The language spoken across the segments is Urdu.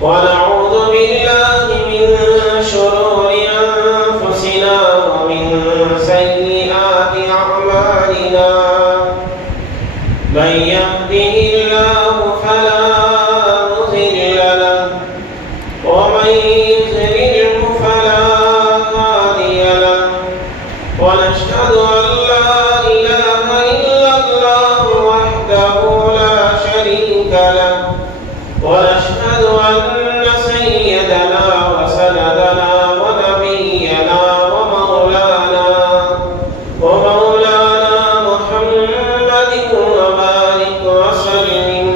ونعوذ بالله من شرور أنفسنا ومن سيئات أعمالنا من يهده الله فلا مضل له ومن يضلل فلا هادي له ونشهد أن لا إله إلا الله وحده لا شريك له ونشهد أن سيدنا وسندنا ونبينا ومولانا محمد وبارك وسلم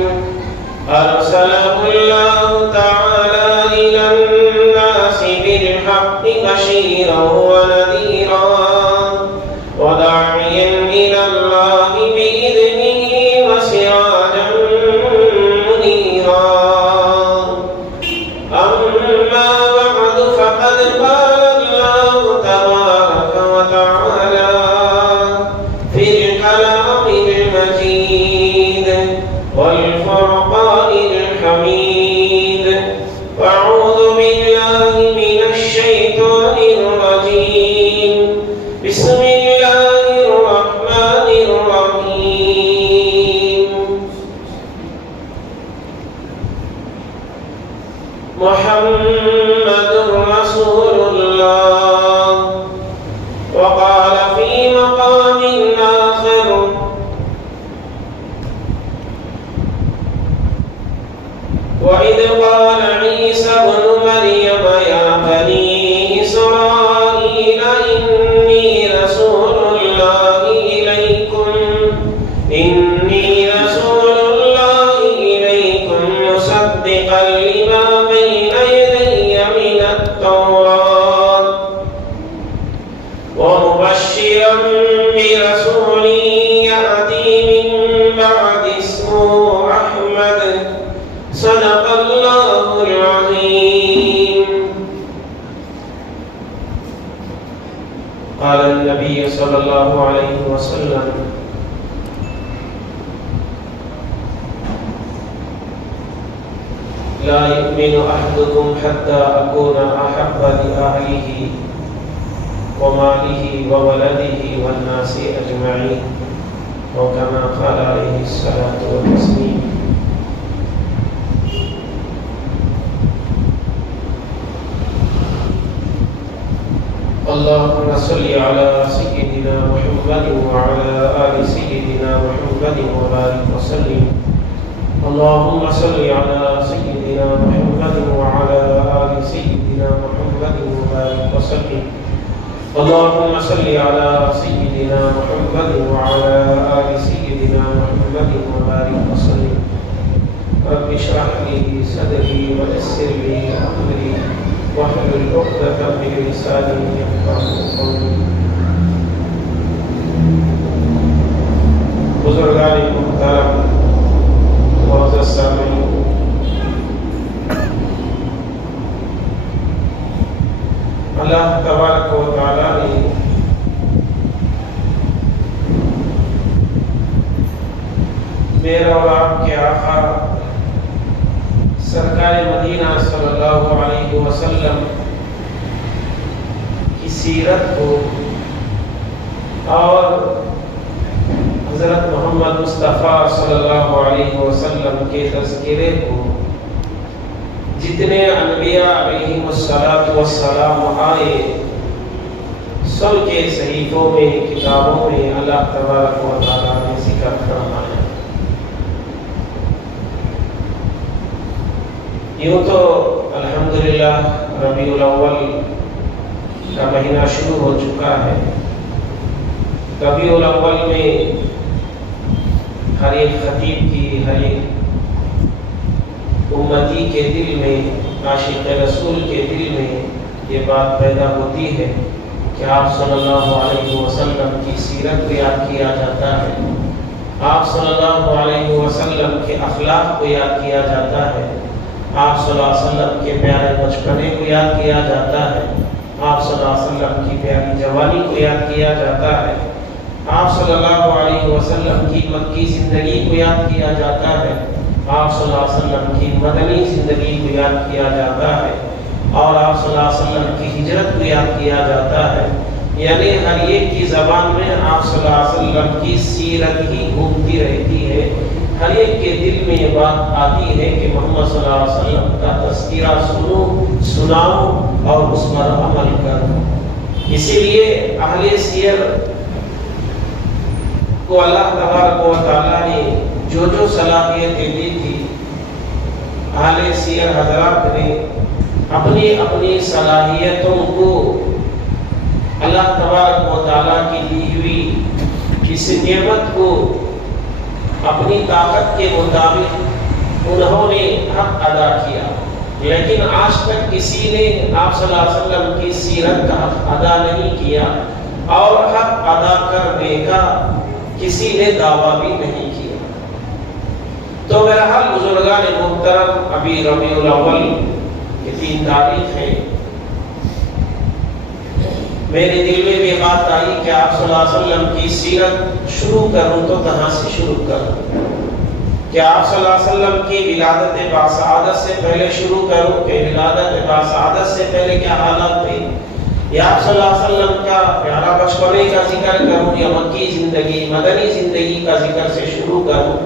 أرسله الله تعالى إلى الناس بالحق بشيرا ونذيرا وداعيا إلى الله بإذنه وسراجا منيرا. أما بعد فقد قال الله تبارك وتعالى في الكلام المجيد والفرقان الحميد. أعوذ بالله من الشيطان الرجيم. بسم الله الرحمن الرحيم. محمد رسول الله. وقال في مقام آخر وإذ قال عيسى ابن مريم يا بني إسرائيل إني رسول الله إليكم مصدقا لما بين يدي من التوراة ومبشرا برسول يأتي من بعد اسمه أحمد. صدق الله العظيم. قال النبي صلى الله عليه وسلم لا يؤمن أحدكم حتى أكون أحب لأهله وماله وولده والناس أجمعين وكما قال عليه الصلاة والتسليم. اللهم صل على سيدنا محمد وعلى آل سيدنا محمد وبارك وسلم. اللهم صل على سيدنا محمد وعلى آل سيدنا محمد وبارك وسلم. اللهم صل على سيدنا محمد وعلى آل سيدنا محمد وبارك وسلم. رب اشرح لي صدري ويسر لي أمري واحلل عقدة من لساني يفقهوا قولي. بزرگان محترم معزز سامعین، اللہ تبارک و تعالی نے میرا اور آپ کے آقا سرکار مدینہ صلی اللہ علیہ وسلم کی سیرت کو اور حضرت محمد مصطفیٰ صلی اللہ علیہ وسلم کے تذکرے کو جتنے انبیاء علیہم السلام آئے سب کے صحیفوں میں کتابوں میں اللہ تبارک و تعالیٰ نے ذکر فرمایا. یوں تو الحمدللہ ربیع الاول کا مہینہ شروع ہو چکا ہے. ربیع الاول میں ہر ایک خطیب کی، ہر ایک امتی کے دل میں، عاشق رسول کے دل میں یہ بات پیدا ہوتی ہے کہ آپ صلی اللہ علیہ وسلم کی سیرت کو یاد کیا جاتا ہے، آپ صلی اللہ علیہ وسلم کے اخلاق کو یاد کیا جاتا ہے، آپ صلی اللہ علیہ وسلم کے پیارے بچپنے کو یاد کیا جاتا ہے، آپ صلی اللہ علیہ وسلم کی پیاری جوانی کو یاد کیا جاتا ہے، آپ صلی اللہ علیہ وسلم کی مکی زندگی کو یاد کیا جاتا ہے، آپ صلی اللہ علیہ وسلم کی مدنی زندگی کو یاد کیا جاتا ہے اور آپ صلی اللہ علیہ وسلم کی ہجرت کو یاد کیا جاتا ہے، یعنی ہر ایک کی زبان میں آپ صلی اللہ علیہ وسلم کی سیرت ہی گھومتی رہتی ہے، ہر ایک کے دل میں یہ بات آتی ہے کہ محمد صلی اللہ علیہ وسلم کا تذکرہ سنو، سناؤ اور اس پر عمل کرو۔ اسی لیے اہل سیر کو اللہ تبارک و تعالیٰ نے جو جو صلاحیتیں دی تھی، اہل سیر حضرات نے اپنی اپنی صلاحیتوں کو اللہ تبارک و تعالیٰ کی دی ہوئی اس نعمت کو اپنی طاقت کے مطابق انہوں نے حق ادا کیا، لیکن آج تک کسی نے آپ صلی اللہ علیہ وسلم کی سیرت کا حق ادا نہیں کیا اور حق ادا کرنے کا کسی نے دعویٰ بھی نہیں کیا۔ تو بہرحال بزرگان محترم، ابھی ربیع الاول کی 3 تاریخ ہے، میرے دل میں بھی بات آئی کہ آپ صلی اللہ علیہ وسلم کی سیرت شروع کروں تو کہاں سے شروع کروں، کہ آپ صلی اللہ علیہ وسلم کی ولادت باسعادت سے پہلے شروع کروں کہ ولادت باسعادت سے پہلے کیا حالات تھی، یا آپ صلی اللہ علیہ وسلم کا پیارا بچپنے کا ذکر کروں یا مکی زندگی مدنی زندگی کا ذکر سے شروع کروں۔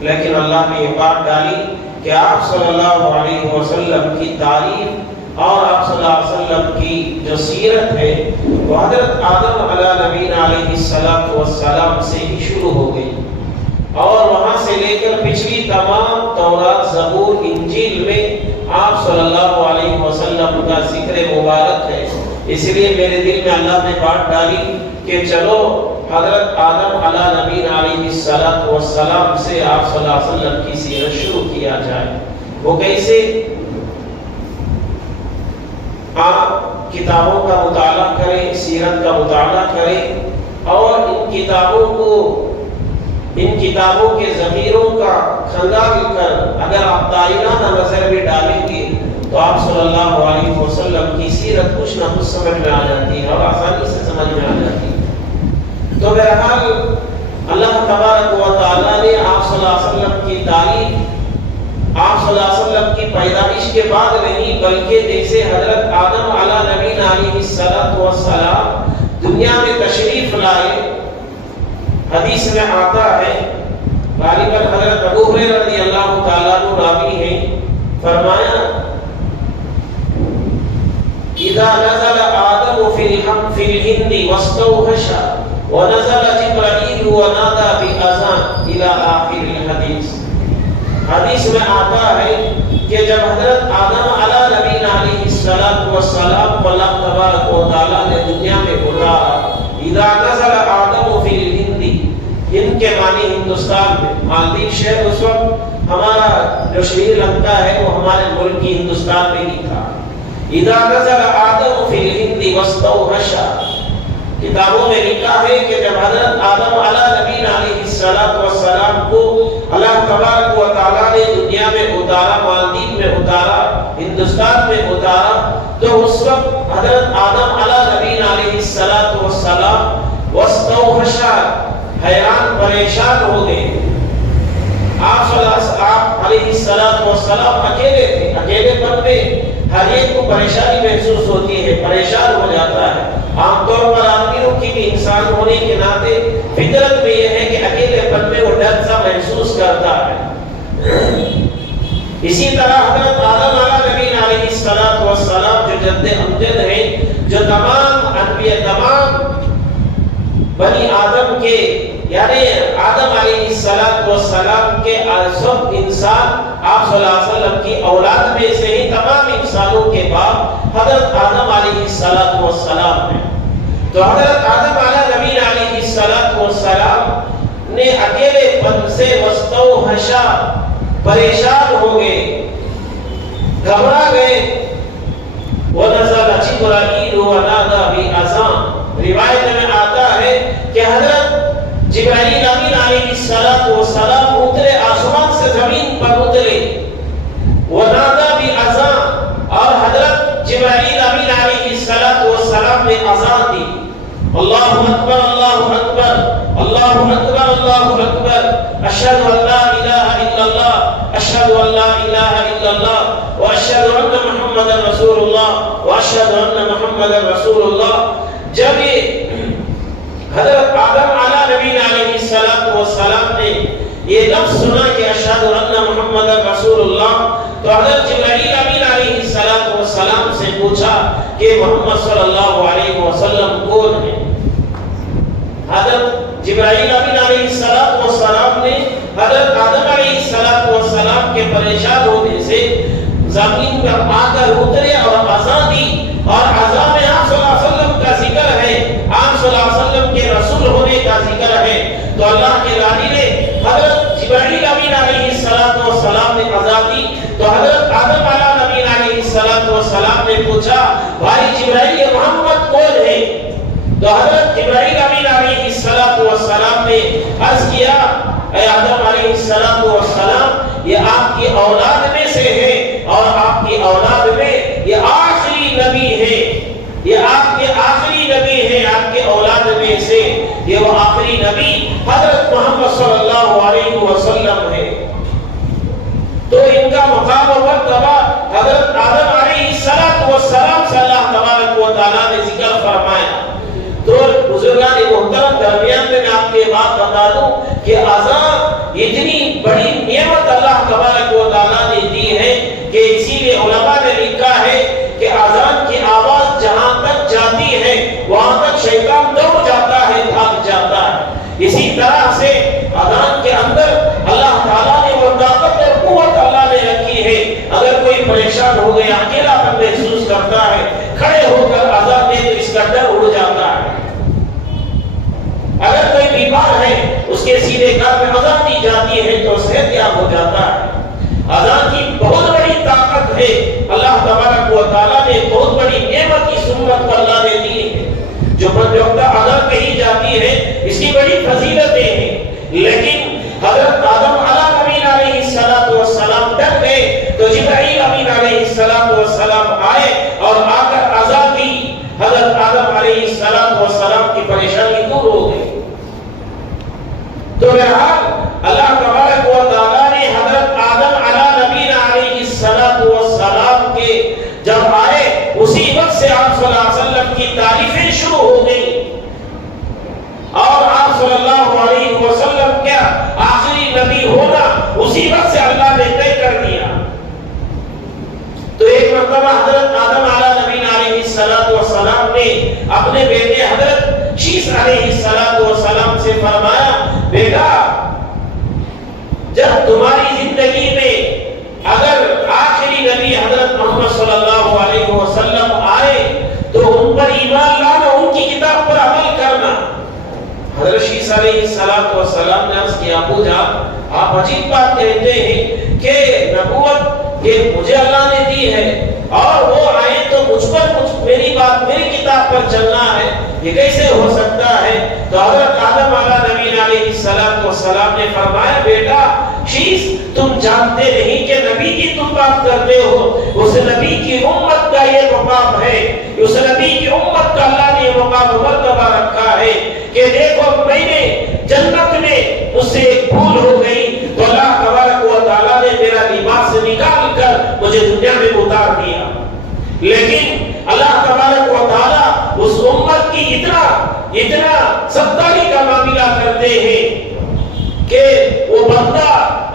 لیکن اللہ نے یہ بات ڈالی کہ آپ صلی اللہ علیہ وسلم کی تعریف اور آپ صلی اللہ علیہ وسلم کی جو سیرت ہے وہ حضرت آدم علیہ نبینا علیہ السلام سے ہی شروع ہو گئی، اور وہاں سے لے کر پچھلی تمام تورات، زبور، انجیل میں آپ صلی اللہ علیہ وسلم کا ذکر مبارک ہے۔ اس لیے میرے دل میں اللہ نے بات ڈالی کہ چلو حضرت آدم علیہ نبینا علیہ السلام سے آپ صلی اللہ علیہ وسلم کی سیرت شروع کیا جائے۔ وہ کیسے؟ آپ کتابوں کا مطالعہ کریں، سیرت کا مطالعہ کریں اور ان کتابوں کے ضمیروں کا کھنگال کر اگر آپ دائرہ نظر بھی ڈالیں گے تو آپ صلی اللہ علیہ وسلم کی سیرت کچھ نہ کچھ سمجھ میں آ جاتی ہے اور آسانی سے سمجھ میں آ جاتی ہے۔ تو بہرحال اللہ تبارک و تعالیٰ نے آپ صلی اللہ علیہ وسلم کی تعریف آپ صلی اللہ علیہ وسلم کی پیدائش کے بعد نہیں، بلکہ جیسے حضرت آدم علیہ نبینا علیہ السلام دنیا میں تشریف لائے، حدیث میں آتا ہے، غالباً حضرت ابو ہریرہ رضی اللہ تعالیٰ عنہ راوی ہیں، فرمایا اذا نزل آدم في الهند واستوحش ونزل جبرائیل ونادى بأذان الى آخر الحدیث۔ حدیث میں آتا ہے کہ جب حضرت آدم علیہ نبینا علیہ السلام کو اللہ تبارک و تعالیٰ نے دنیا میں اتارا، اذا نزل آدم في الهند، ہند کے معنی ہندوستان میں، مالدیپ شہر اس وقت ہمارا جو شری لنکا ہے وہ ہمارے ملک کی ہندوستان میں ہی تھا۔ اذا نزل آدم فی الہند واستوحش، کتابوں میں لکھا ہے کہ جب حضرت آدم علیہ نبینا علیہ السلام کو اللہ تبارک و تعالیٰ نے دنیا میں اتارا، مالدیپ میں اتارا، ہندوستان میں اتارا، تو اس وقت حضرت آدم علیہ نبینا علیہ السلام واستوحش، حیران پریشان ہو گئے۔ آپ علیہ السلام اکیلے تھے، اکیلے پن میں ہر ایک کو پریشانی محسوس ہوتی ہے، پریشان ہو جاتا ہے۔ عام طور پر آدمیوں کی بھی انسان ہونے کے ناطے فطرت میں یہ ہے کہ اکیلے پن میں وہ ڈر سا محسوس کرتا ہے۔ اسی طرح حضرت آدم علیہ نبینا علیہ السلام جو جد امجد ہیں، جو تمام انبیاء، تمام بنی آدم کے، یعنی آدم علیہ السلام کے سب انسان آپ صلی اللہ علیہ وسلم کی اولاد میں سے ہی تمام انسانوں کے باپ حضرت آدم علیہ السلام ہیں۔ تو حضرت آدم علیہ نبینا علیہ السلام نے اکیلے پن سے واستوحش، پریشان ہو گئے، گھبرا گئے۔ وَنَزَلَ جِبْرَائِيلُ وَنَادَى بِأَذَانٍ، روایت میں آتا ہے کہ حضرت جبرائیل امین علیہ السلام اترے، آسمان سے زمین پر اترے، وَنَادَى بِأَذَانٍ، اور حضرت جبرائیل امین علیہ السلام نے اذان دی، اللہ اکبر اللہ اکبر اللہ اکبر اللہ اکبر، اشہد ان لا الہ الا اللہ اشهد ان لا اله الا الله واشهد ان محمد رسول الله واشهد ان محمد رسول الله. جب حضرت آدم علیہ نبی علیہ السلام نے یہ لفظ سنا کہ اشہد ان محمد رسول اللہ، تو حضرت جبرائیل امین علیہ السلام سے پوچھا کہ محمد صلی اللہ علیہ وسلم کون ہے؟ حضرت جبرائیل امین علیہ السلام نے حضرت آدم علیہ السلام کے پریشان ہونے سے زمین پر آ کر اترے اور اذان دی، اور اذان میں آپ صلی اللہ علیہ وسلم کا ذکر ہے، آپ صلی اللہ علیہ وسلم کے رسول ہونے کا ذکر ہے. تو اللہ کے راضی نے حضرت جبرائیل امین علیہ السلام نے اذان دی، تو حضرت آدم علیہ نبی علیہ السلام نے پوچھا بھائی جبرائیل یہ محمد کون ہے؟ تو حضرت جبرائیل امین علیہ السلام نے عرض کیا اے آدم علیہ السلام یہ آپ کی اولاد میں سے ہے، اور آپ کی اولاد میں یہ آخری نبی ہے، یہ آپ کے آخری نبی ہے، آپ کے اولاد میں سے یہ وہ آخری نبی حضرت محمد صلی اللہ علیہ وسلم ہے. تو ان کا مقام و مرتبہ حضرت آدم علیہ السلام سے اللہ تبارک و تعالیٰ نے ذکر فرمایا. تو بزرگان محترم درمیان میں آپ کے بات بتا دوں کہ اذان اتنی بڑی نعمت اللہ تبارک و تعالیٰ نے دی ہے کہ اسی لیے علماء نے لکھا ہے کہ اذان کی آواز جہاں تک جاتی ہے وہاں تک شیطان دوڑ جاتا ہے، بھاگ جاتا ہے. اسی طرح سے اذان کے اندر اللہ تعالیٰ نے وہ طاقت اور قوت اللہ نے رکھی ہے. اگر کوئی پریشان ہو گیا، اکیلا پن محسوس کرتا ہے، کھڑے ہو کر اذان دے تو اس کا ڈر اڑ جاتا ہے. اگر کوئی بیمار ہے اس کے سیدھے کار میں اذان دی جاتی ہے تو صحت یاب ہو جاتا ہے. اذان کی بہت بڑی طاقت ہے، اللہ تبارک و تعالیٰ نے بہت بڑی نعمت اس امت کو اللہ نے دی ہے. جو پنجوقتہ اذان کہی جاتی ہے اس کی بڑی فضیلتیں ہیں، لیکن حضرت آدم علیہ السلام ڈر گئے تو جبرائیل امین علیہ السلام آئے اور آ کر اذان دی. حضرت آدم علیہ السلام کی پریشانی دور ہو گئی. تو بہرحال اللہ تبارک و تعالیٰ نے حضرت آدم علیہ نبی علیہ السلام کے جب آئے اسی وقت سے آپ صلی اللہ علیہ وسلم کی تعریفیں شروع ہو گئی، اور آپ صلی اللہ علیہ وسلم کیا آخری نبی ہونا اسی وقت سے اللہ نے طے کر دیا. تو ایک مرتبہ حضرت آدم علیہ نبی علیہ السلام نے اپنے بیٹے حضرت شیس علیہ السلام سے فرمایا بیٹا جب تمہاری زندگی میں اگر آخری نبی حضرت محمد صلی اللہ علیہ وسلم آئے تو ان پر ایمان لانا، ان کی کتاب پر عمل کرنا. حضرت شیس علیہ السلام نے عرض کیا ابو جان آپ عجیب بات کہتے ہیں کہ نبوت یہ مجھے اللہ نے دی ہے اور وہ آئے تو مجھ پر میری بات میری کتاب پر چلنا ہے، یہ کیسے ہو سکتا ہے؟ تو حضرت آدم علیہ نبی علیہ السلام نے فرمایا بیٹا شیس تم جانتے نہیں کہ نبی کی تم بات کرتے ہو، اس نبی کی امت کا یہ مقام ہے، اس نبی کی امت کا اللہ نے یہ مقام مرتبہ رکھا ہے کہ دیکھو میں نے جنت میں اس سے ایک بھول ہو گئی تو اللہ تبارک و تعالیٰ نے میرا لباس نکال کر مجھے دنیا میں اتار دیا. لیکن اللہ تبارک و تعالیٰ اس امت کی اتنا ستاری کا معاملہ کرتے ہیں کہ وہ بندہ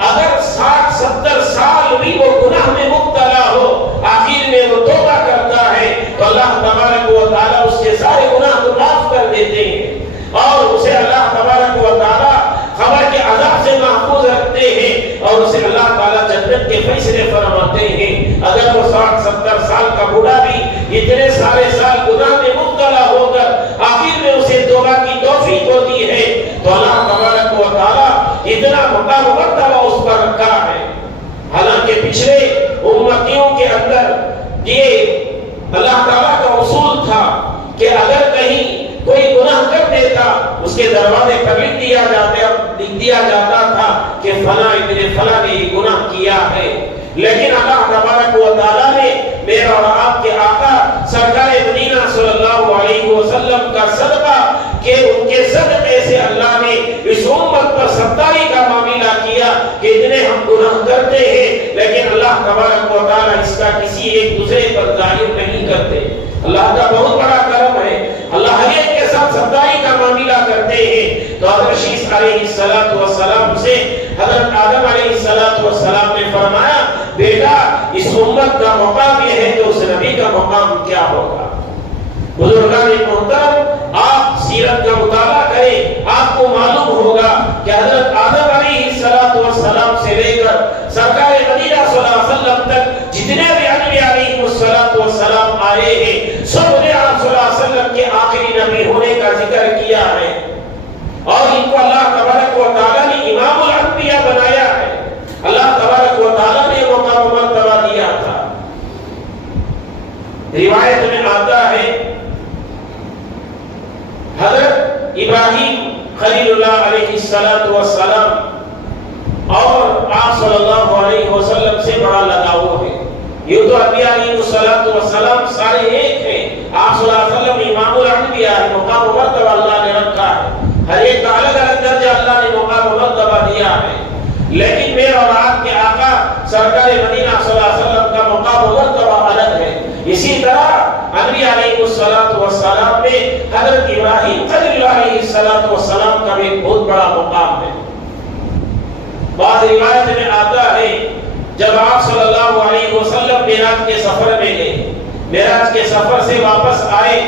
اگر 60-70 سال بھی وہ گناہ میں مبتلا ہو آخر میں وہ توبہ کرتا ہے تو اللہ تبارک و تعالیٰ اس کے سارے گناہ کو معاف کر دیتے ہیں اور اسے اللہ تبارک و تعالیٰ خبر کے عذاب سے محفوظ رکھتے ہیں اور اسے اللہ تعالیٰ جنت کے فیصلے فرماتے ہیں. اگر وہ 60-70 سال کا بوڑھا بھی اتنے سارے سال گناہ میں مبتلا ہو کر آخر میں اسے توبہ کی توفیق ہوتی ہے تو اللہ تبارک و تعالیٰ اتنا مقام مرتبہ اس پر رکھا ہے. حالانکہ پچھلے امتیوں کے اندر یہ اللہ تعالیٰ کا اصول تھا کہ اگر کہیں کوئی گناہ کر دیتا اس کے دروازے پر لکھ دیا جاتا تھا کہ فلاں ابن فلاں نے یہ گناہ کیا ہے. لیکن اللہ تبارک و تعالیٰ نے میرا اور آپ کے آقا سرکار مدینہ صلی اللہ علیہ وسلم کا صدقہ کہ ان کے صدقے سے اللہ نے اس امت پر ستاری کا معاملہ کیا کہ اتنے ہم گناہ کرتے ہیں اس کا کسی ایک دوسرے پر ظاہر نہیں کرتے۔ اللہ کا بہت بڑا کرم ہے، اللہ ہر ایک کے ساتھ سچائی کا معاملہ کرتے ہیں۔ تو حضرت شیس علیہ السلام سے حضرت آدم علیہ السلام نے فرمایا بیٹا اس امت کا مقام یہ ہے تو اس نبی کا مقام کیا ہوگا۔ بزرگان محترم آپ سیرت کا مطالعہ کریں، آپ کو معلوم ہوگا کہ حضرت آدم علیہ السلام سے لے کر سرکار مدینہ صلی اللہ علیہ وسلم تک جتنے بھی انبیاء علیہ السلام آئے ہیں سب نے آپ صلی اللہ علیہ وسلم کے آخری نبی ہونے کا ذکر کیا ہے، اور ان کو اللہ تبارک و تعالیٰ نے امام الانبیاء بنایا ہے۔ اللہ تبارک و تعالیٰ نے مقام و مرتبہ دیا تھا۔ روایت میں آتا ہے حضرت ابراہیم خلیل اللہ علیہ السلام اور آپ صلی اللہ علیہ وسلم سے بڑا لگاؤ ہے۔ یہ تو انبیاء علیہ السلام سارے ایک ہیں، آپ صلی اللہ علیہ وسلم امام الانبیاء ہے، مقام و مرتبہ اللہ نے رکھا ہے، ہر ایک کا الگ الگ درجہ اللہ نے مقام و مرتبہ دیا ہے، لیکن میرے اور آپ کے آقا سرکار مدینہ صلی اللہ علیہ وسلم کا مقام و مرتبہ الگ ہے۔ اسی طرح انبیاء علیہ السلام میں حضرت ابراہیم خلیل اللہ علیہ السلام کا بھی بہت بڑا مقام ہے۔ بعض روایت میں آتا ہے جب آپ صلی اللہ علیہ وسلم معراج کے سفر میں گئے، معراج کے سفر سے واپس آئے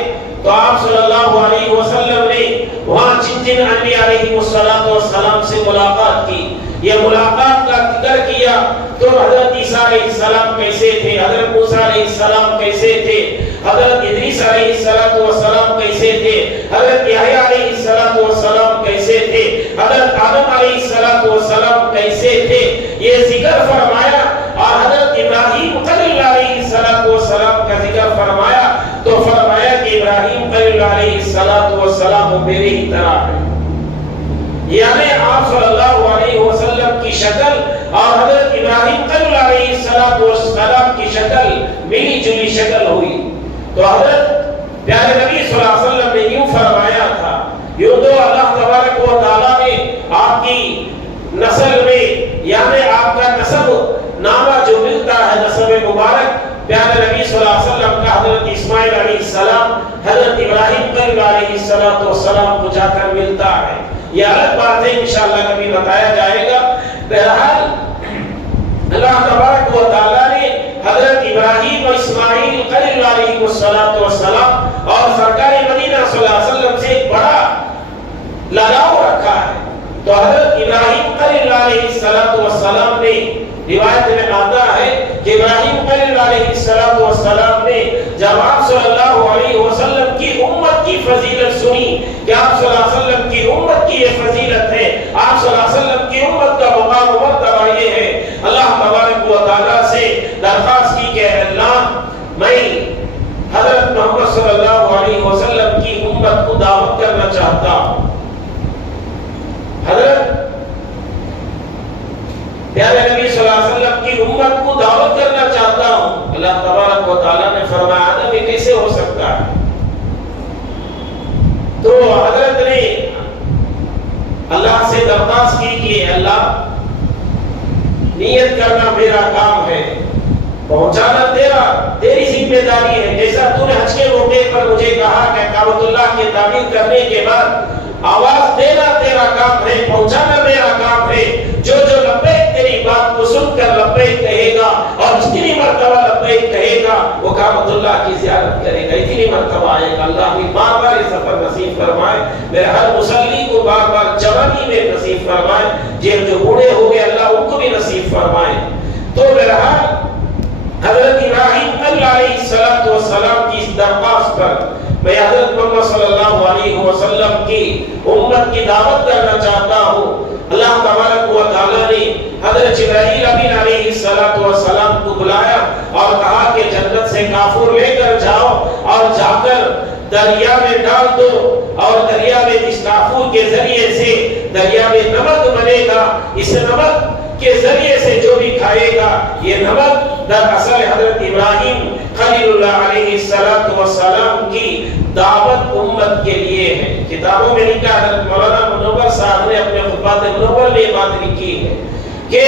تو آپ صلی اللہ علیہ وسلم نے وہاں جن انبیاء علیہ السلام سے ملاقات کی، یہ ملاقات کا ذکر کیا تو حضرت عیسیٰ علیہ السلام کیسے تھے، حضرت موسیٰ علیہ السلام کیسے تھے، حضرت ادریس علیہ السلام کیسے تھے، حضرت یحییٰ علیہ السلام کیسے تھے، حضرت آدم علیہ السلام کیسے تھے، یہ ذکر فرمایا، اور حضرت ابراہیم خلیل علیہ السلام کا ذکر فرمایا تو فرمایا کہ ابراہیم خلیل علیہ السلام میرے ہی طرح ہے، یعنی آپ صلی اللہ علیہ وسلم کی شکل اور حضرت ابراہیم خلیل علیہ السلام کی شکل ملی جلی شکل ہوئی۔ تو حضرت پیارے نبی صلی اللہ علیہ وسلم نے یوں فرمایا تھا، یوں تو اللہ تبارک و تعالیٰ نے آپ کی نسل میں یعنی آپ کا نسب نامہ جو ملتا ہے نسب مبارک پیارے نبی صلی اللہ علیہ وسلم کا حضرت اسماعیل علیہ السلام حضرت ابراہیم خلیل علیہ السلام کو جا کر ملتا ہے، یہ الگ بات ہے، انشاءاللہ کبھی بتایا جائے گا۔ بہرحال اللہ تبارک و تعالیٰ نے حضرت ابراہیم و اسماعیل خلیل علیہ السلام اور سرکار مدینہ صلی اللہ علیہ وسلم سے ایک بڑا لگاؤ رکھا ہے۔ تو حضرت ابراہیم خلیل علیہ السلام نے روایت میں آتا ہے کہ ابراہیم خلیل علیہ السلام نے جب آپ صلی اللہ علیہ وسلم کی امت کی فضیلت سنی کہ آپ صلی اللہ علیہ وسلم کی امت کی یہ فضیلت ہے، آپ صلی اللہ علیہ وسلم کی امت کا مقام و مرتبہ یہ ہے، اللہ تبارک و تعالیٰ سے درخواست کی کہ اللہ میں حضرت محمد صلی اللہ علیہ وسلم کی امت کو دعوت کرنا چاہتا ہوں۔ حضرت پیارے نبی صلی اللہ علیہ وسلم کی امت کو دعوت کرنا چاہتا ہوں۔ اللہ تبارک و تعالیٰ نے فرمایا آدم یہ کیسے ہو سکتا ہے؟ تو حضرت نے اللہ سے درخواست کی کہ اللہ نیت کرنا میرا کام ہے، پہنچانا تیری ذمہ داری ہے، جیسا تو نے حج کے موقع پر مجھے کہا کہ کعبۃ اللہ کی تعمیر کرنے کے بعد آواز دینا تیرا کام ہے، پہنچانا میرا کام ہے، جو لبیک تیری بات کو سن کر لبیک کہے گا اور جتنی مرتبہ لبیک کہے گا وہ کعبۃ اللہ کی زیارت کرے گا، اتنی مرتبہ آئے گا۔ اللہ بھی بار بار یہ سفر نصیب فرمائے، میرے ہر مصلی کو بار بار جوانی میں نصیب فرمائے، جو بوڑھے ہو گئے اللہ ان کو بھی نصیب فرمائے۔ تو بہرحال حضرت ابراہیم علیہ السلام کی اس درخواست پر میں حضرت محمد صلی اللہ علیہ وسلم کی امت کی دعوت کرنا چاہتا ہوں۔ اللہ تبارک و تعالیٰ نے حضرت جبرائیل امین علیہ السلام کو بلایا اور کہا کہ جنت سے کافور لے کر جاؤ اور جا کر دریا میں ڈال دو، اور دریا میں اس کافور کے ذریعے سے دریا میں نمک بنے گا، اس نمک کے ذریعے سے جو بھی کھائے گا یہ نمک دراصل حضرت ابراہیم خلیل اللہ علیہ السلام کی دعوت امت کے لیے ہے۔ کتابوں میں لکھا حضرت مولانا منور صاحب نے اپنے خطبات منور میں یہ بات لکھی ہے کہ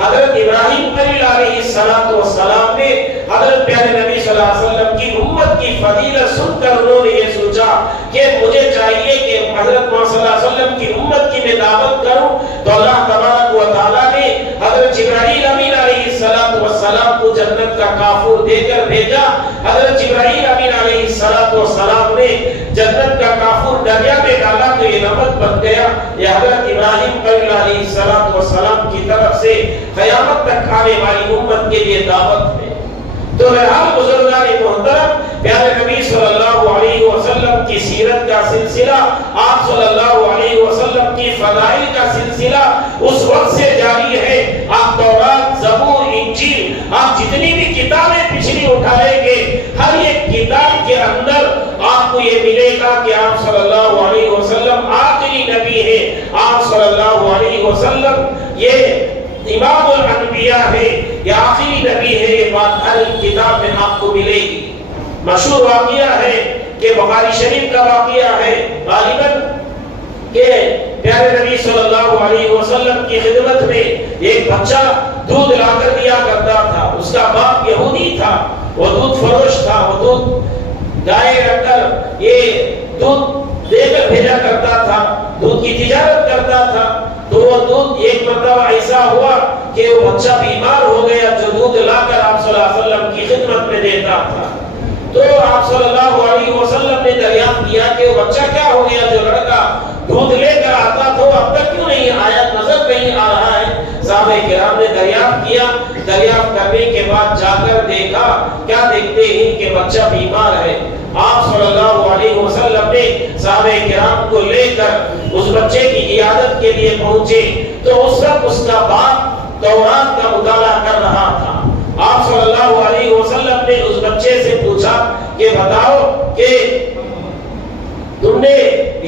حضرت ابراہیم خلیل علیہ السلام نے حضرت پیارے نبی صلی اللہ علیہ وسلم کی امت کی فضیلت سن کر انہوں نے یہ سوچا کہ مجھے چاہیے کہ حضرت محمد صلی اللہ علیہ وسلم کی امت کی میں دعوت کروں، تو اللہ تبارک و تعالیٰ نے حضرت جبرائیل امین علیہ السلام کو جنت کا کافور دے کر بھیجا۔ حضرت جبرائیل امین علیہ السلام نے جنت کا کافور دریا میں ڈالا تو یہ نمک بن گیا۔ یہ حضرت ابراہیم خلیل علیہ السلام کی طرف سے قیامت تک آنے والی امت کے لیے دعوت ہے۔ تو بہرحال بزرگان محترم، پیارے نبی صلی اللہ علیہ وسلم کی سیرت کا سلسلہ، آپ صلی اللہ علیہ وسلم کی فضائل کا سلسلہ اس وقت سے جاری ہے۔ آپ تورات، زبور، انجیل، آپ جتنی بھی کتابیں پچھلی اٹھائیں گے، ہر ایک کتاب کے اندر آپ کو یہ ملے گا کہ آپ صلی اللہ علیہ وسلم آخری نبی ہے۔ آپ صلی اللہ علیہ وسلم یہ امام الانبیاء ہے، یہ آخری نبی ہے، یہ بات ہر کتاب میں آپ کو ملے گی۔ مشہور واقعہ ہے کہ بخاری شریف کا واقعہ ہے غالباً کہ پیارے نبی صلی اللہ علیہ وسلم کی خدمت میں ایک بچہ دودھ لا کر دیا کرتا تھا۔ اس کا باپ یہودی تھا، وہ دودھ فروش تھا، وہ دودھ گائے رکھ کر یہ دودھ دے کر بھیجا کرتا تھا، دودھ کی تجارت کرتا تھا۔ تو وہ دودھ ایک مرتبہ ایسا ہوا کہ وہ بچہ بیمار ہو گیا جو دودھ لا کر آپ صلی اللہ علیہ وسلم کی خدمت میں دیتا تھا۔ تو آپ صلی اللہ علیہ وسلم نے دریافت کیا کہ وہ بچہ کیا ہو گیا، جو لڑکا دودھ لے کر آتا تھا اب تک کیوں نہیں آیا، نظر نہیں آ رہا ہے۔ صحابہ کرام نے دریافت کیا، دریافت کرنے کے بعد جا کر دیکھا، کیا دیکھتے ہیں کہ بچہ بیمار ہے۔ آپ صلی اللہ علیہ وسلم نے صحابہ کرام کو لے کر اس بچے کی عیادت کے لیے پہنچے تو اس وقت اس کا باپ تورات کا مطالعہ کر رہا تھا۔ آپ صلی اللہ علیہ وسلم نے اس بچے سے پوچھا کہ بتاؤ کہ تم نے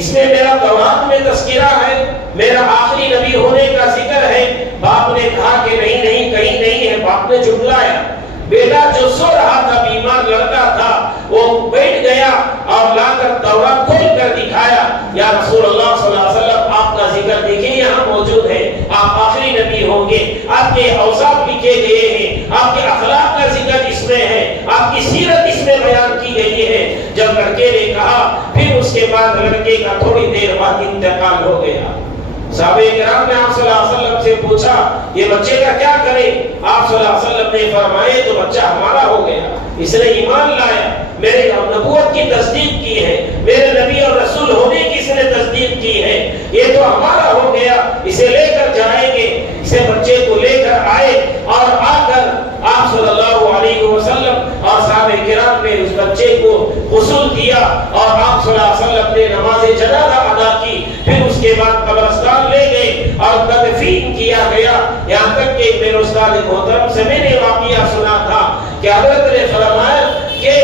اس میں میرا تورات میں تذکرہ ہے، میرا آخری نبی ہونے کا ذکر ہے؟ باپ نے کہا کہ نہیں نہیں، کہیں نہیں ہے۔ باپ نے جھٹلایا۔ بیٹا جو سو رہا تھا، بیمار لڑکا تھا، وہ بیٹھ گیا اور لا کر تورات کھول کر دکھایا۔ یا رسول اللہ صلی اللہ علیہ وسلم، آپ کا ذکر دیکھیں یہاں موجود ہے، آپ آخری نبی ہوں گے، آپ کے اوصاف لکھے گئے ہیں، آپ کے اخلاق کا ذکر اس میں ہے، آپ کی سیرت اس میں بیان کی گئی ہے۔ جب لڑکے نے کہا، پھر اس کے بعد لڑکے کا تھوڑی دیر بعد انتقال ہو گیا۔ صحابہ کرام نے آپ صلی اللہ علیہ وسلم سے پوچھا یہ بچے کا کیا کرے؟ آپ صلی اللہ علیہ وسلم نے فرمائے تو بچہ ہمارا ہو گیا، اس نے ایمان لایا، میرے نبوت کی تصدیق کی ہے، میرے نبی اور رسول ہونے کی اس نے تصدیق کی ہے، یہ تو ہمارا ہو گیا، اسے لے کر جائیں گے۔ اسے بچے کو لے کر آئے اور آ کر آپ صلی اللہ علیہ وسلم اور صحابہ کرام نے اس بچے کو غسل دیا اور آپ صلی اللہ علیہ وسلم نے نماز جنازہ ادا کی۔ پھر اس کے بعد قبرستان لے گئے اور تدفین کیا گیا۔ یہاں تک کہ میرے استاد محترم سے میں نے واقعہ سنا تھا کہ حضرت نے فرمایا کہ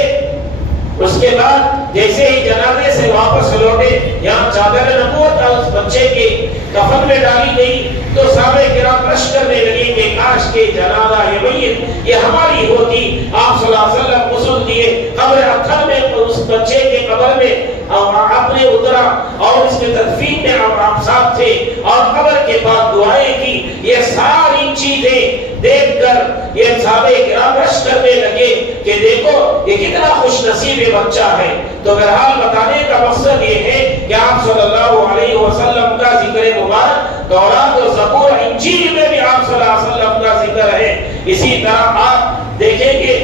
اس کے بعد جیسے ہی جنازے سے واپس لوٹے، یہاں چادر نبوت اس بچے کے کفن میں ڈالی گئی تو صحابہ کرام رشک کرنے لگے کہ کاش کے جنازہ یہ میت یہ ہماری ہوتی۔ آپ صلی اللہ علیہ وسلم غسل دیے، قبر اطہر میں اس بچے کے قبر میں اپنے اترا اور اس کے تدفین میں آپ ساتھ تھے اور قبر کے بعد دعائیں کی۔ یہ ساری چیزیں دیکھ کر یہ صحابہ کرام رشک کرنے لگے کہ دیکھو یہ کتنا خوش نصیب بچہ ہے۔ تو بہرحال بتانے کا مقصد یہ ہے کہ آپ صلی اللہ علیہ وسلم کا ذکر مبارک تورات و زبور انجیل میں بھی آپ صلی اللہ علیہ وسلم کا ذکر ہے۔ اسی طرح آپ دیکھیں گے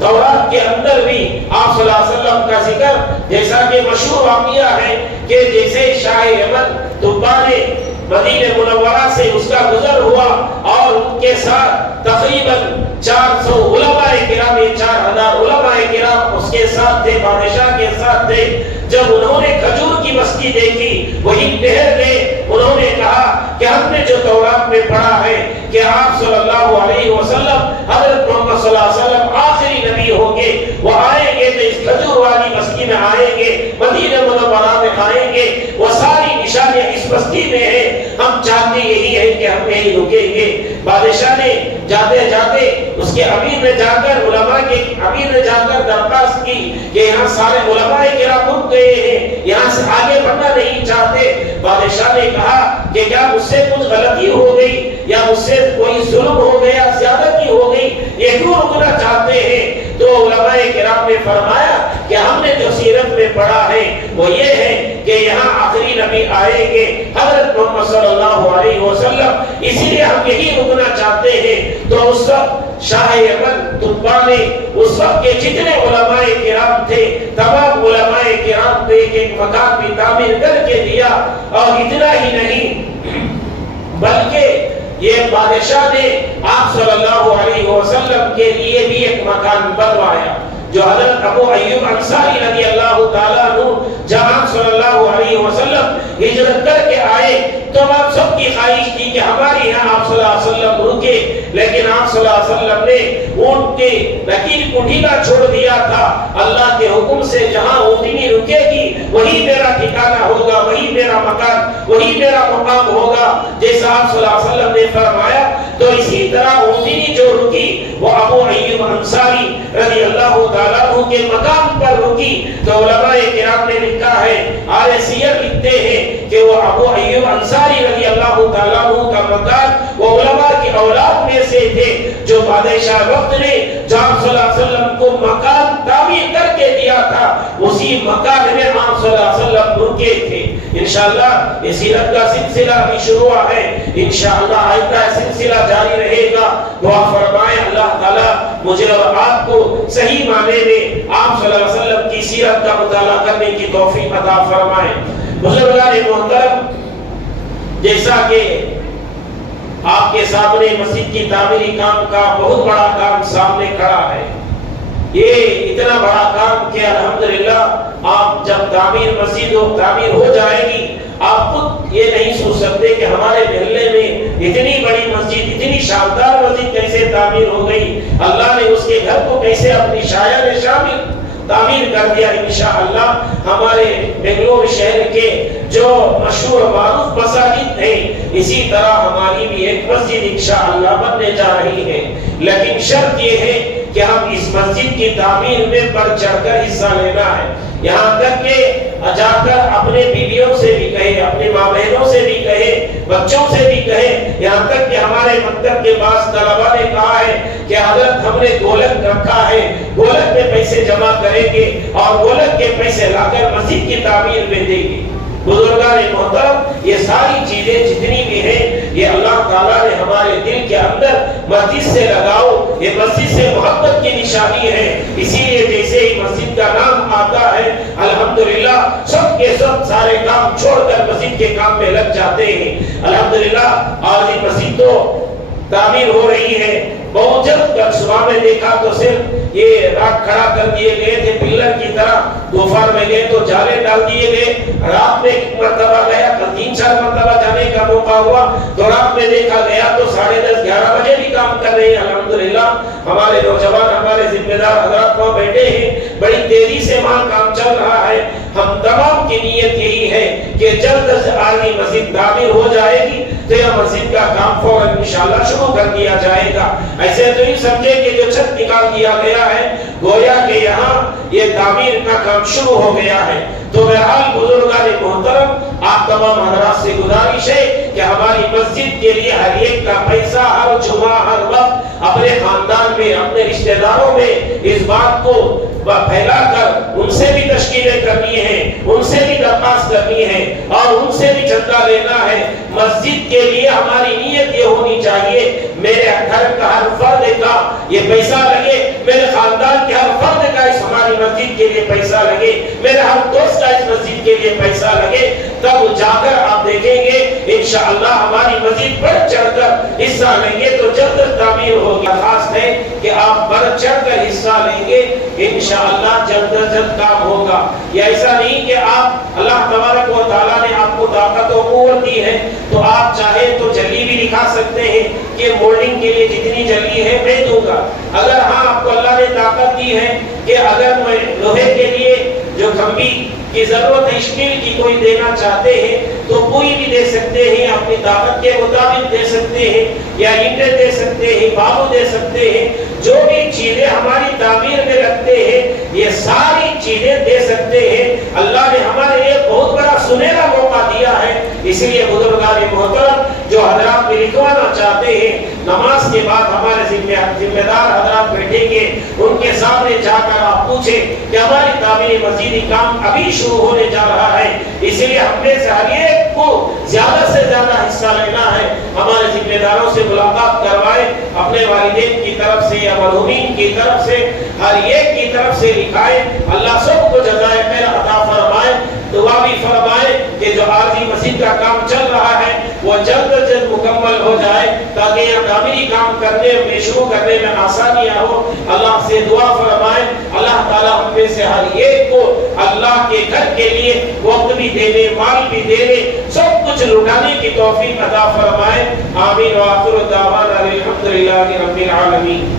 تورات کے اندر بھی آپ صلی اللہ علیہ وسلم کا ذکر، جیسا کہ مشہور واقعہ ہے کہ جیسے شاہ یمن طبا نے مدینہ منورہ سے اس کا گزر ہوا اور ان کے ساتھ تقریباً 400 علماء کرام، 4000 علماء کرام اس کے ساتھ تھے، بادشاہ کے ساتھ تھے۔ جب انہوں نے کھجور کی بستی دیکھی وہی ٹھہر گئے۔ انہوں نے کہا کہ ہم نے جو تورات میں پڑھا ہے کہ آپ صلی اللہ علیہ وسلم حضرت محمد صلی اللہ علیہ وسلم آخری نبی ہوں گے، وہ آئیں گے تو اس کھجور والی بستی میں آئیں گے، مدینہ منورہ میں آئیں گے، وہ ساری نشانیاں اس بستی میں ہیں، ہم چاہتے یہی ہے کہ ہم یہیں رکیں گے۔ بادشاہ نے جاتے جاتے اس کے امیر نے جا کر علماء کے امیر نے جا کر درخواست کی کہ یہاں سارے علماء کرام رک گئے ہیں، یہاں سے آگے بڑھنا نہیں چاہتے۔ بادشاہ نے کہا کہ کیا مجھ سے کچھ غلطی ہو گئی یا مجھ سے کوئی ظلم ہو گیا، زیادتی ہو گئی، یہ کیوں رکنا چاہتے ہیں؟ تو علماء کرام نے فرمایا کہ ہم نے جو سیرت میں پڑھا ہے وہ یہ ہے کہ یہاں آخری نبی آئیں گے حضرت محمد صلی اللہ علیہ وسلم، اسی لیے ہم یہی رکنا چاہتے ہیں۔ تو اس وقت شاہ یمن طبا نے اس وقت کے جتنے علماء کرام تھے تمام علماء کرام کو ایک ایک مکان بھی تعمیر کر کے دیا، اور اتنا ہی نہیں بلکہ یہ بادشاہ نے آپ صلی اللہ علیہ وسلم کے لیے بھی ایک مکان بنوایا۔ جو حضرت ابو ایوب انصاری رضی اللہ تعالیٰ عنہ جب آپ صلی اللہ علیہ وسلم ہجرت کر کے آئے تو آپ سب کی خواہش تھی کہ ہمارے یہاں آپ صلی اللہ علیہ وسلم رکے، لیکن آپ صلی اللہ علیہ وسلم نے اونٹ کے نکیل کو ڈھیلا چھوڑ دیا تھا۔ اللہ کے حکم سے جہاں اونٹنی رکے گی وہی میرا ٹھکانہ ہوگا، وہی میرا مکان، وہی میرا مقام ہوگا، جیسا آپ صلی اللہ علیہ وسلم نے فرمایا۔ تو اسی طرح اونٹنی جو رکی وہ ابو ایوب انصاری رضی اللہ تعالیٰ عنہ کے مقام پر رکی۔ تو علماء کرام نے لکھا ہے، آل سیر لکھتے ہیں کہ وہ ابو ایوب انصاری رضی اللہ تعالیٰ عنہ کا مکان وہ علماء کی اولاد میں سے تھے جو بادشاہ وقت نے جب صلی اللہ علیہ وسلم کو مکان تعمیر کر کے دیا تھا اسی مکان میں آپ صلی اللہ علیہ وسلم رکے تھے۔ انشاءاللہ یہ سیرت کا سلسلہ بھی شروع ہے، انشاءاللہ آئندہ سلسلہ جاری رہے گا۔ دعا فرمائیں اللہ تعالیٰ مجھے اور آپ کو صحیح معنی میں آپ صلی اللہ علیہ وسلم کی سیرت کا مطالعہ کرنے کی توفیق عطا فرمائیں۔ بزرگان محترم، جیسا کہ آپ کے سامنے مسجد کی تعمیری کام کا بہت بڑا کام سامنے کھڑا ہے، یہ اتنا بڑا کام کہ الحمدللہ آپ جب تعمیر ہو جائے گی آپ خود یہ نہیں سوچ سکتے کہ ہمارے محلے میں اتنی بڑی مسجد، اتنی شاندار مسجد کیسے تعمیر ہو گئی، اللہ نے اس کے گھر کو کیسے اپنی شایا نے شامل تعمیر کر دیا۔ انشاءاللہ ہمارے بنگلور شہر کے جو مشہور معروف مساجد ہیں اسی طرح ہماری بھی ایک مسجد انشاءاللہ بننے جا رہی ہے، لیکن شرط یہ ہے کہ ہم اس مسجد کی تعمیر میں بڑھ چڑھ کر حصہ لینا ہے، یہاں تک کہ جا کر اپنے بیویوں سے بھی کہے، اپنے ماں بہنوں سے بھی کہے، بچوں سے بھی کہے، یہاں تک کہ ہمارے مکتب کے بعض طلباء نے کہا ہے کہ حضرت ہم نے گولک رکھا ہے، گولک میں پیسے جمع کریں گے اور گولک کے پیسے لا کر مسجد کی تعمیر میں دیں گے۔ بزرگان محترم، یہ ساری چیزیں جتنی بھی ہیں یہ اللہ تعالیٰ نے ہمارے دل کے اندر مسجد سے لگاؤ، یہ مسجد سے محبت کی نشانی ہے، اسی لیے جیسے ہی مسجد کا نام آتا ہے الحمدللہ سب کے سب سارے کام چھوڑ کر مسجد کے کام میں لگ جاتے ہیں۔ الحمدللہ آج یہ مسجد تو تعمیر ہو رہی ہے، بہت جلد کل صبح میں دیکھا تو صرف یہ رات کھڑا کر دیے گئے تھے پلر کی طرح، دوپہر میں گئے تو جالے ڈال دیے گئے، رات میں ایک مرتبہ گیا تو 3-4 مرتبہ جانے کا موقع ہوا تو رات میں دیکھا گیا تو 10:30-11 بجے بھی کام کر رہے ہیں۔ الحمدللہ ہمارے نوجوان ہمارے ذمہ دار حضرات وہاں بیٹھے ہیں، بڑی تیزی سے وہاں کام چل رہا ہے۔ ہم تمام کی نیت یہی ہے کہ جلد سے آگے مسجد تعمیر ہو جائے گی تو یہ مسجد کا کام فوراً انشاءاللہ شروع کر دیا جائے گا۔ ایسے تو یہ سمجھے کہ جو چھت نکال دیا گیا ہے گویا کہ یہاں یہ تعمیر کا کام شروع ہو گیا ہے۔ تو بہرحال بزرگان محترم، آپ تمام حضرات سے گزارش ہے کہ ہماری مسجد کے لیے ہر ایک کا پیسہ ہر جمعہ ہر وقت اپنے خاندان میں اپنے رشتہ داروں میں اس بات کو پھیلا کر ان سے بھی تشکیلیں کرنی ہیں، ان سے بھی درخواست کرنی ہے اور ان سے بھی چندہ لینا ہے۔ مسجد کے لیے ہماری نیت یہ ہونی چاہیے میرے گھر کا ہر فرد کا یہ پیسہ لگے، میرے خاندان کے ہر فرد کا اس ہماری مسجد کے لیے پیسہ لگے، میرے ہر دوست کا اس مسجد کے لیے پیسہ لگے، تب جا کر آپ دیکھیں گے انشاءاللہ ہماری مسجد بڑھ چڑھ کر حصہ لیں گے تو جلد تعمیر ہوگی۔ خاص ہے کہ آپ بڑھ چڑھ کر حصہ لیں گے انشاءاللہ جلد از جلد کام ہوگا۔ یہ ایسا نہیں کہ آپ اللہ تبارک و تعالیٰ نے آپ کو طاقت و قوت دی ہے تو آپ چاہے تو جلی بھی دکھا سکتے ہیں کہ مولڈنگ کے لیے جتنی جلی ہے میں دوں گا۔ اگر ہاں آپ کو اللہ نے طاقت دی ہے کہ اگر میں لوہے کے لیے جو کھمبی کی ضرورت ہے اسٹیل کی کوئی دینا چاہتے ہیں تو کوئی بھی دے سکتے ہیں، اپنی طاقت کے مطابق دے سکتے ہیں، یا اینٹیں دے سکتے ہیں، بالو دے سکتے ہیں، جو بھی چیزیں ہماری تعمیر میں رکھتے ہیں یہ ساری چیزیں دے سکتے ہیں۔ اللہ نے ہمارے ایک بہت بڑا سنہرا موقع دیا ہے. اسی لیے بزرگان محترم جو حضرات بھی لکھوانا چاہتے ہیں، نماز کے بعد ہمارے ذمہ دار حضرات بیٹھیں گے، ان کے سامنے جا کر آپ پوچھیں کہ ہماری تعمیر مسجدی کام ابھی شروع ہونے جا رہا ہے، اسی لیے ہم نے سے ہر ایک کو زیادہ سے زیادہ حصہ لینا ہے. ہمارے ذمہ داروں سے ملاقات کروائے، اپنے والدین کی طرف سے یا مرحومین کی طرف سے ہر ایک کی طرف سے لکھائے. اللہ سب کو جزائے خیر عطا فرمائے. دعا بھی فرمائے کہ جو عارضی مسجد کا کام چل رہا ہے وہ جلد از جلد مکمل ہو جائے تاکہ یہ تعمیری کام کرنے میں شروع کرنے میں آسانیاں ہو. اللہ سے دعا فرمائے اللہ تعالیٰ ہم میں سے ہر ایک کو اللہ کے گھر کے لیے وقت بھی دینے، مال بھی دینے، سب کچھ لٹانے کی توفیق عطا فرمائے. آمین. وآخر دعوانا الحمدللہ رب العالمین.